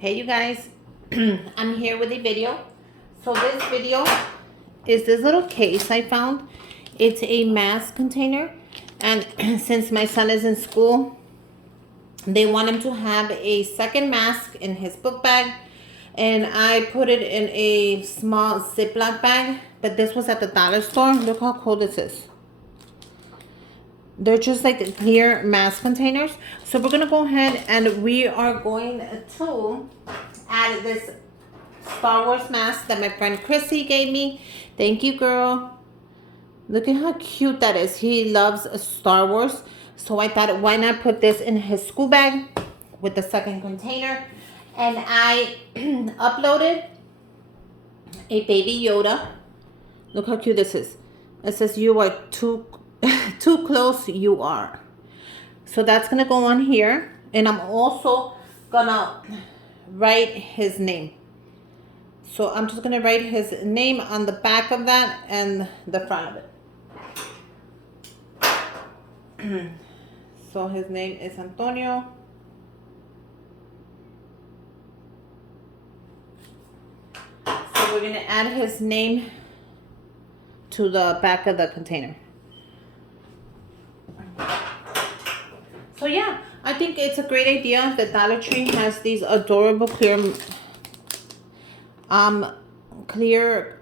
Hey you guys, I'm here with a video. So this video is this little case I found. It's a mask container, and since my son is in school, they want him to have a second mask in his book bag, and I put it in a small Ziploc bag, but this was at the dollar store. Look how cool this is. They're just like clear mask containers. So we're gonna go ahead and we are going to add this Star Wars mask that my friend Chrissy gave me. Thank you, girl. Look at how cute that is. He loves Star Wars. So I thought, why not put this in his school bag with the second container? And I uploaded a baby Yoda. Look how cute this is. It says, you are too close, you are. So that's gonna go on here, and I'm also gonna write his name. So I'm just gonna write his name on the back of that and the front of it. So his name is Antonio. So we're gonna add his name to the back of the container. So yeah, I think it's a great idea. The Dollar Tree has these adorable clear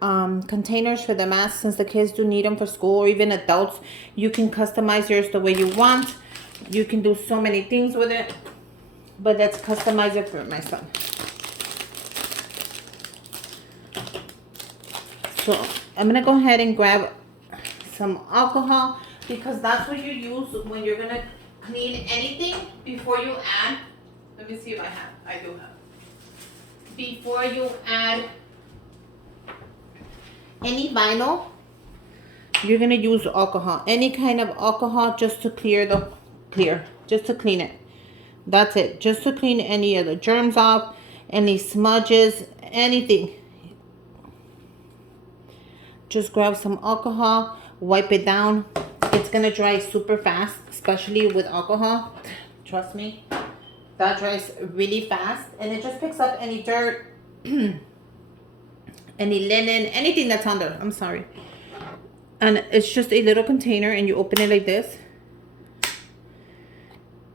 containers for the masks, since the kids do need them for school, or even adults. You can customize yours the way you want. You can do so many things with it, but let's customize it for my son. So I'm gonna go ahead and grab some alcohol, because that's what you use when you're gonna clean anything before you add. Let me see if I do have. Before you add any vinyl, you're gonna use alcohol. Any kind of alcohol, just to just to clean it. That's it. Just to clean any of the germs off, any smudges, anything. Just grab some alcohol, wipe it down. It's gonna dry super fast, especially with alcohol. Trust me, that dries really fast, and it just picks up any dirt, any linen, anything that's on there. I'm sorry. And it's just a little container, and you open it like this,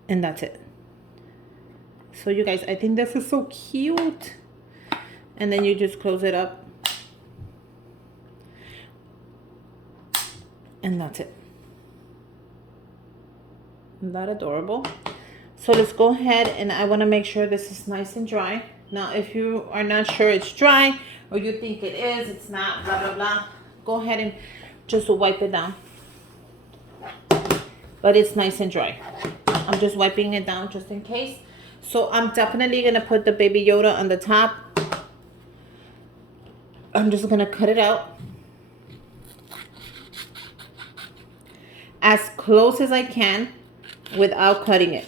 and that's it. So you guys, I think this is so cute. And then you just close it up, and that's it. Isn't that adorable? So let's go ahead, and I want to make sure this is nice and dry. Now, if you are not sure it's dry, or you think it is, it's not, blah, blah, blah, go ahead and just wipe it down. But it's nice and dry. I'm just wiping it down just in case. So I'm definitely going to put the Baby Yoda on the top. I'm just going to cut it out as close as I can without cutting it.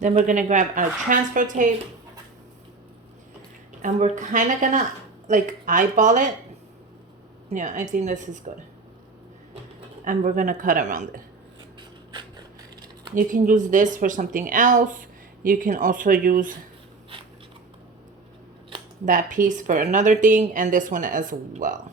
Then we're gonna grab our transfer tape, and we're kind of gonna like eyeball it. Yeah, I think this is good. And we're gonna cut around it. You can use this for something else. You can also use that piece for another thing, and this one as well.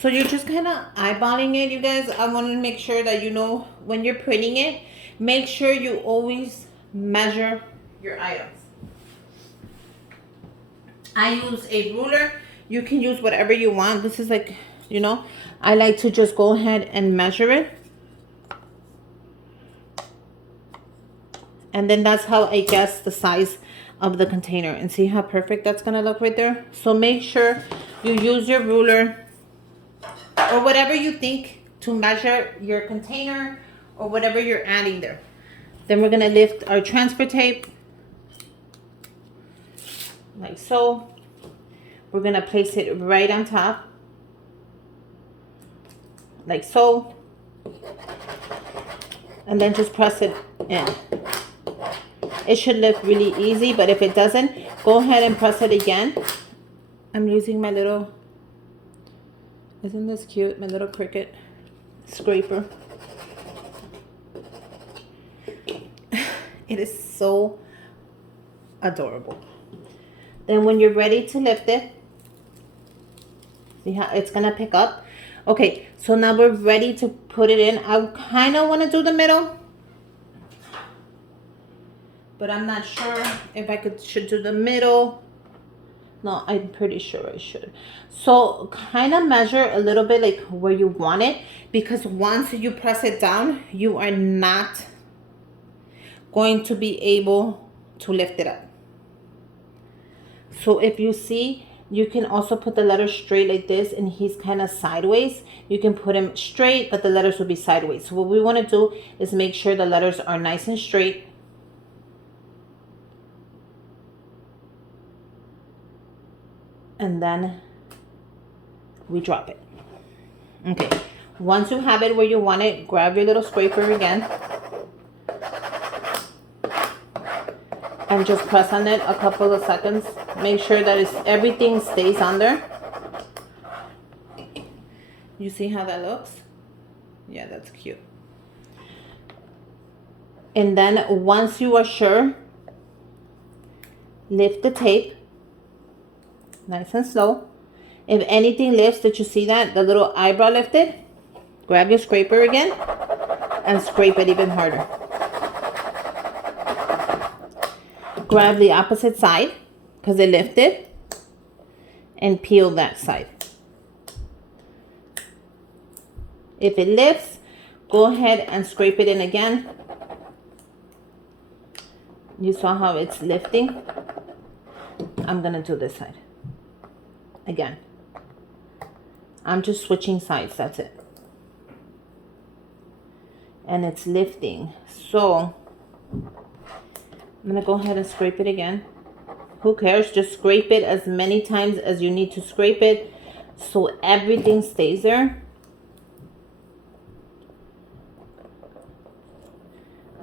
So you're just kind of eyeballing it, you guys. I want to make sure that you know when you're printing it, make sure you always measure your items. I use a ruler. You can use whatever you want. This is like, you know, I like to just go ahead and measure it. And then that's how I guess the size of the container. And see how perfect that's going to look right there? So make sure you use your ruler, or whatever you think, to measure your container or whatever you're adding there. Then we're gonna lift our transfer tape like so. We're gonna place it right on top like so, and then just press it in. It should lift really easy, but if it doesn't, go ahead and press it again. I'm using my little Isn't this cute? My little Cricut scraper. It is so adorable. Then when you're ready to lift it, see how it's gonna pick up? Okay, so now we're ready to put it in. I kind of want to do the middle, but I'm not sure if I should do the middle. No, I'm pretty sure I should. So kind of measure a little bit like where you want it, because once you press it down, you are not going to be able to lift it up. So if you see, you can also put the letters straight like this, and he's kind of sideways. You can put him straight, but the letters will be sideways. So what we want to do is make sure the letters are nice and straight. And then we drop it. Okay, once you have it where you want it, grab your little scraper again and just press on it a couple of seconds. Make sure that everything stays on there. You see how that looks? Yeah, that's cute. And then once you are sure, lift the tape nice and slow. If anything lifts, did you see that? The little eyebrow lifted? Grab your scraper again and scrape it even harder. Grab the opposite side because it lifted and peel that side. If it lifts, go ahead and scrape it in again. You saw how it's lifting? I'm gonna do this side again. I'm just switching sides, that's it. And it's lifting. So I'm gonna go ahead and scrape it again. Who cares? Just scrape it as many times as you need to scrape it so everything stays there.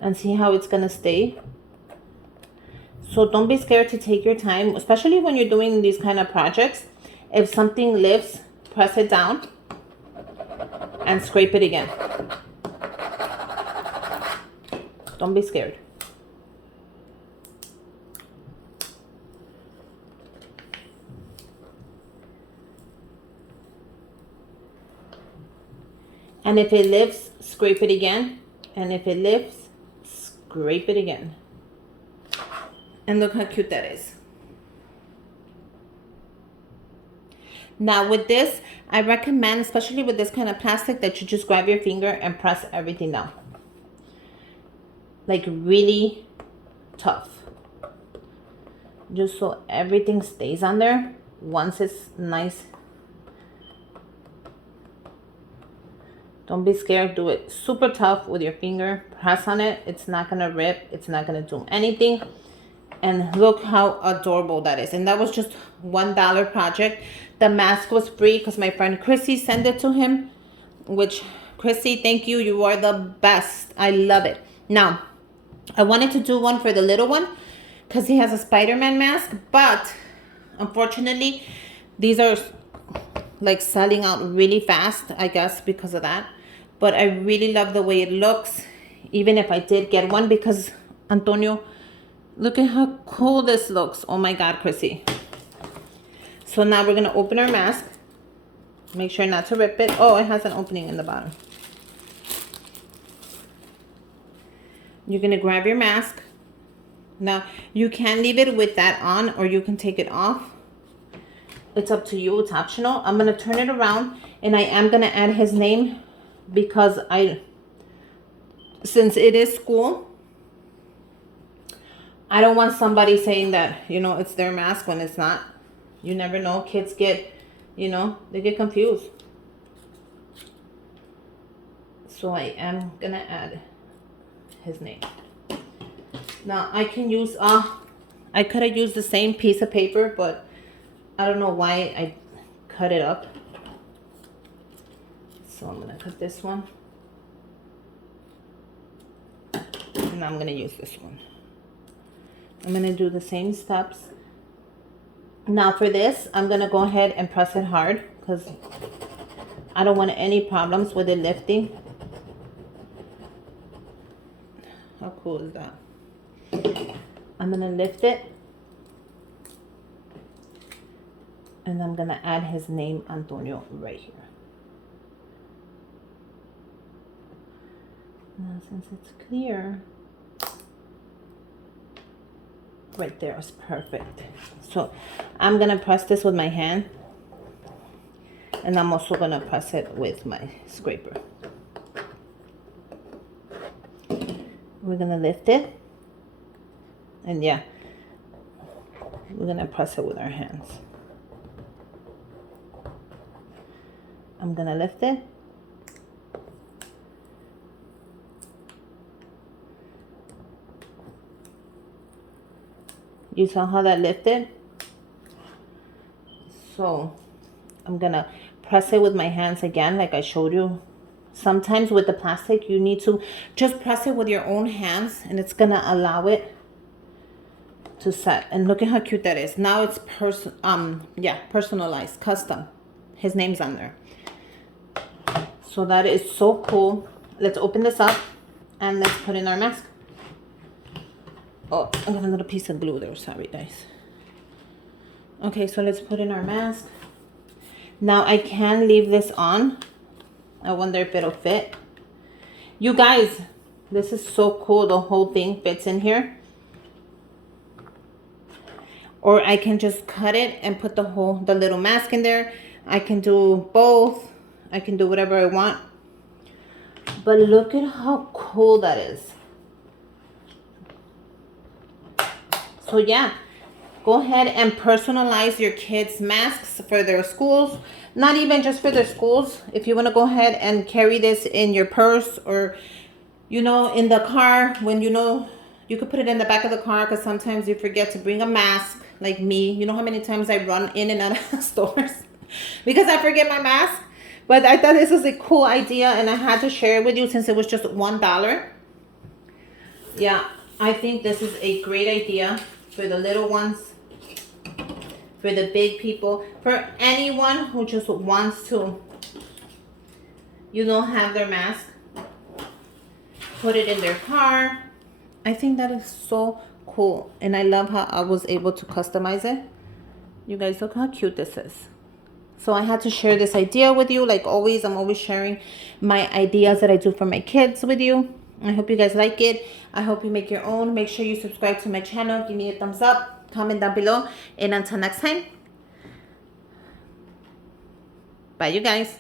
And see how it's gonna stay. So don't be scared to take your time, especially when you're doing these kind of projects. If something lifts, press it down and scrape it again. Don't be scared. And if it lifts, scrape it again. And if it lifts, scrape it again. And look how cute that is. Now with this, I recommend, especially with this kind of plastic, that you just grab your finger and press everything down. Like really tough. Just so everything stays on there once it's nice. Don't be scared. Do it super tough with your finger. Press on it. It's not going to rip. It's not going to do anything. And look how adorable that is. And that was just $1 project. The mask was free because my friend Chrissy sent it to him. Which, Chrissy, thank you. You are the best. I love it. Now, I wanted to do one for the little one because he has a Spider-Man mask. But, unfortunately, these are like selling out really fast, I guess, because of that. But I really love the way it looks. Even if I did get one, because Antonio... Look at how cool this looks. Oh my God, Chrissy. So now we're going to open our mask. Make sure not to rip it. Oh, it has an opening in the bottom. You're going to grab your mask. Now, you can leave it with that on or you can take it off. It's up to you. It's optional. I'm going to turn it around and I am going to add his name because since it is school, I don't want somebody saying that, you know, it's their mask when it's not. You never know. Kids get, you know, they get confused. So I am going to add his name. Now I can use, I could have used the same piece of paper, but I don't know why I cut it up. So I'm going to cut this one. And I'm going to use this one. I'm going to do the same steps. Now for this, I'm going to go ahead and press it hard because I don't want any problems with it lifting. How cool is that? I'm gonna lift it. And I'm gonna add his name, Antonio, right here. Now since it's clear, right there is perfect. So I'm gonna press this with my hand, and I'm also gonna press it with my scraper. We're gonna lift it, and yeah, we're gonna press it with our hands. I'm gonna lift it. You saw how that lifted? So I'm gonna press it with my hands again, like I showed you. Sometimes with the plastic, you need to just press it with your own hands, and it's gonna allow it to set. And look at how cute that is. Now it's personalized, custom. His name's on there. So that is so cool. Let's open this up and let's put in our mask. Oh, I got a little piece of glue there. Sorry, guys. Okay, so let's put in our mask. Now I can leave this on. I wonder if it'll fit. You guys, this is so cool. The whole thing fits in here. Or I can just cut it and put the little mask in there. I can do both. I can do whatever I want. But look at how cool that is. So yeah, go ahead and personalize your kids' masks for their schools. Not even just for their schools. If you want to go ahead and carry this in your purse, or, you know, in the car, when you could put it in the back of the car, because sometimes you forget to bring a mask, like me. You know how many times I run in and out of stores because I forget my mask? But I thought this was a cool idea, and I had to share it with you since it was just $1. Yeah, I think this is a great idea for the little ones, for the big people, for anyone who just wants to, have their mask, put it in their car. I think that is so cool, and I love how I was able to customize it. You guys, look how cute this is. So I had to share this idea with you. Like always, I'm always sharing my ideas that I do for my kids with you. I hope you guys like it. I hope you make your own. Make sure you subscribe to my channel. Give me a thumbs up. Comment down below. And until next time. Bye, you guys.